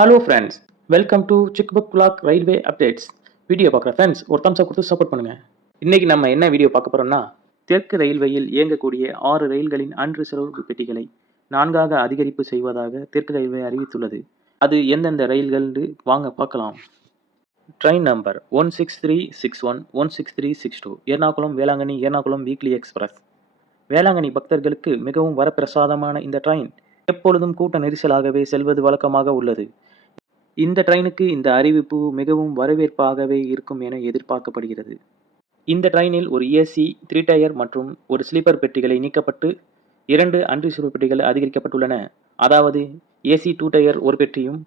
Hello friends, welcome to சிக் புக் vlog railway updates. வீடியோ பார்க்குற ஃப்ரெண்ட்ஸ் ஒரு தம்ஸ் அப் கொடுத்து சப்போர்ட் பண்ணுங்க. இன்னைக்கு நம்ம என்ன வீடியோ பார்க்க போறோம்னா, தெற்கு ரயில்வேயில் இயங்கக்கூடிய 6 ரயில்களின் அன்ரிசர்வ்டு பெட்டிகளை 4ஆக அதிகரிப்பு செய்வதாக தெற்கு ரயில்வே அறிவித்துள்ளது. அது எந்தெந்த ரயில்கள் வாங்க பார்க்கலாம். Train number 16361, 16362 Ernakulam Velankanni Ernakulam weekly express. Velankanni பக்தர்களுக்கு மிகவும் வரப்பிரசாதமான இந்த ட்ரெயின் எப்பொழுதும் கூட்ட நெரிசலாகவே செல்வது வழக்கமாக உள்ளது. இந்த ட்ரெயினுக்கு இந்த அறிவிப்பு மிகவும் வரவேற்பாகவே இருக்கும் என எதிர்பார்க்கப்படுகிறது. இந்த ட்ரெயினில் ஒரு ஏசி 3 டயர் மற்றும் ஒரு ஸ்லீப்பர் பெட்டிகளை நீக்கப்பட்டு 2 அன்ரிசர்வ்டு பெட்டிகள் அதிகரிக்கப்பட்டுள்ளன. அதாவது ஏசி 2 டயர் ஒரு பெட்டியும்,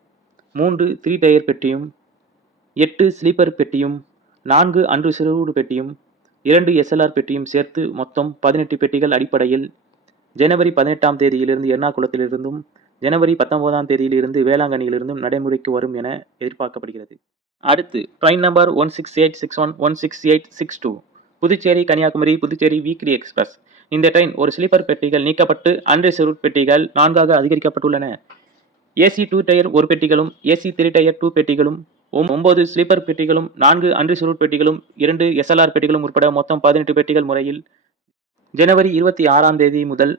3 3 டயர் பெட்டியும், 8 ஸ்லீப்பர் பெட்டியும், 4 அன்ரிசர்வ்டு பெட்டியும், 2 எஸ்எல்ஆர் பெட்டியும் சேர்த்து மொத்தம் 18 பெட்டிகள் அடிப்படையில் ஜனவரி 18ஆம் தேதியிலிருந்து எர்ணாகுளத்திலிருந்தும், ஜனவரி 19ஆம் தேதியிலிருந்து வேளாங்கண்ணியிலிருந்தும் நடைமுறைக்கு வரும் என எதிர்பார்க்கப்படுகிறது. அடுத்து train number 16861, 16862 Puducherry Kanyakumari Puducherry weekly express. இந்த ட்ரெயின் ஒரு ஸ்லீப்பர் பெட்டிகள் நீக்கப்பட்டு அன்ரிசர்வ்டு பெட்டிகள் 4ஆக அதிகரிக்கப்பட்டுள்ளன. ஏசி 2 டயர் ஒரு பெட்டிகளும், ஏசி 3 டயர் 2 பெட்டிகளும், 9 ஸ்லீப்பர் பெட்டிகளும், 4 அன்ரிசர்வ்டு பெட்டிகளும், 2 எஸ்எல்ஆர் பெட்டிகளும் உட்பட மொத்தம் 18 பெட்டிகள் முறையில் ஜனவரி 26ஆம் தேதி முதல்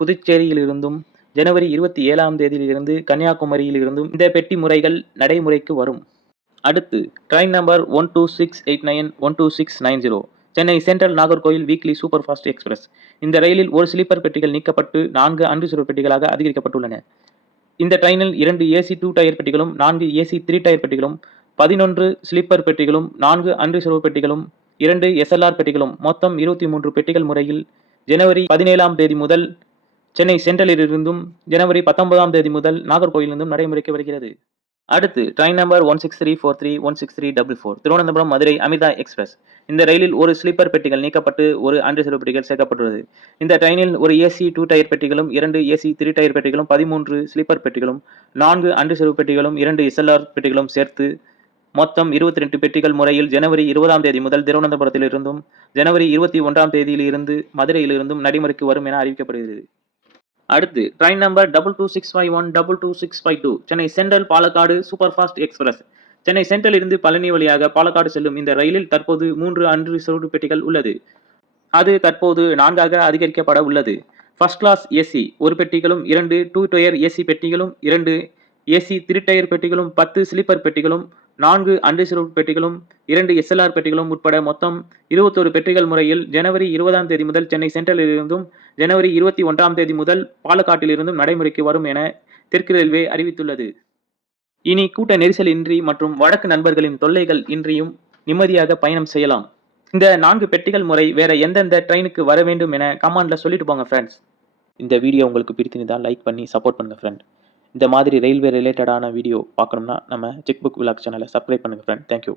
புதுச்சேரியிலிருந்தும், ஜனவரி 27ஆம் தேதியிலிருந்து கன்னியாகுமரியிலிருந்தும் இந்த பெட்டி முறைகள் நடைமுறைக்கு வரும். அடுத்து train number 12689, 12690 Chennai central Nagercoil weekly super fast express. இந்த ரயிலில் ஒரு ஸ்லீப்பர் பெட்டிகள் நீக்கப்பட்டு 4 அன்ரிசர்வ்டு பெட்டிகளாக அதிகரிக்கப்பட்டுள்ளன. இந்த ட்ரெயினில் 2 ஏசி 2 டயர் பெட்டிகளும், 4 ஏசி 3 டயர் பெட்டிகளும், 11 ஸ்லீப்பர் பெட்டிகளும், 4 அன்ரிசர்வ்டு பெட்டிகளும், 2 எஸ்எல்ஆர் பெட்டிகளும் மொத்தம் 23 பெட்டிகள் முறையில் ஜனவரி 17ஆம் தேதி முதல் சென்னை சென்ட்ரலிலிருந்தும், ஜனவரி 19ஆம் தேதி முதல் நாகர்கோயிலிருந்தும் நடைமுறைக்கு வருகிறது. அடுத்து train number 16343, 16344 Thiruvananthapuram Madurai Amrita express. இந்த ரயிலில் ஒரு ஸ்லீப்பர் பெட்டிகள் நீக்கப்பட்டு ஒரு அன்ரிசர்வ்டு பெட்டிகள் சேர்க்கப்பட்டுள்ளது. இந்த ட்ரெயினில் ஒரு ஏசி 2 டயர் பெட்டிகளும், 2 ஏசி 3 டயர் பெட்டிகளும், 13 ஸ்லீப்பர் பெட்டிகளும், 4 அன்ரிசர்வ்டு பெட்டிகளும், 2 எஸ்எல்ஆர் பெட்டிகளும் சேர்த்து மொத்தம் 22 பெட்டிகள் முறையில் ஜனவரி 20ஆம் தேதி முதல் திருவனந்தபுரத்திலிருந்தும், ஜனவரி 21ஆம் தேதியிலிருந்து மதுரையிலிருந்தும் நடைமுறைக்கு வரும் என அறிவிக்கப்படுகிறது. அடுத்து train number 22651, 22652 Chennai central Palakkad super fast express. Chennai central இருந்து பழனி வழியாக பாலக்காடு செல்லும் இந்த ரயிலில் தற்போது 3 அன்ரிசர்வ்டு பெட்டிகள் உள்ளது. அது தற்போது 4ஆக அதிகரிக்கப்பட உள்ளது. ஃபர்ஸ்ட் கிளாஸ் ஏசி ஒரு பெட்டிகளும், 2 2 டயர் ஏசி பெட்டிகளும், 2 ஏசி 3 டயர் பெட்டிகளும், 10 ஸ்லீப்பர் பெட்டிகளும், 4 அன்ரிசர்வ்டு பெட்டிகளும், 2 எஸ்எல்ஆர் பெட்டிகளும் உட்பட மொத்தம் 21 பெட்டிகள் முறையில் ஜனவரி 20ஆம் தேதி முதல் சென்னை சென்ட்ரலிலிருந்தும், ஜனவரி 21ஆம் தேதி முதல் பாலக்காட்டிலிருந்தும் நடைமுறைக்கு வரும் என தெற்கு ரயில்வே அறிவித்துள்ளது. இனி கூட்ட நெரிசல் இன்றி மற்றும் வழக்கு நண்பர்களின் தொல்லைகள் இன்றியும் நிம்மதியாக பயணம் செய்யலாம். இந்த 4 பெட்டிகள் முறை வேற எந்தெந்த ட்ரெயினுக்கு வர வேண்டும் என கமெண்ட்ல சொல்லிட்டு போங்க ஃப்ரெண்ட்ஸ். இந்த வீடியோ உங்களுக்கு பிடித்திருந்தால் லைக் பண்ணி சப்போர்ட் பண்ணுங்க ஃப்ரெண்ட். இந்த மாதிரி ரயில்வே ரிலேட்டடான வீடியோ பார்க்கணும்னா நம்ம சிக் புக் vlog சேனலை சப்ஸ்கிரைப் பண்ணுங்க ஃப்ரெண்ட். தேங்க்யூ.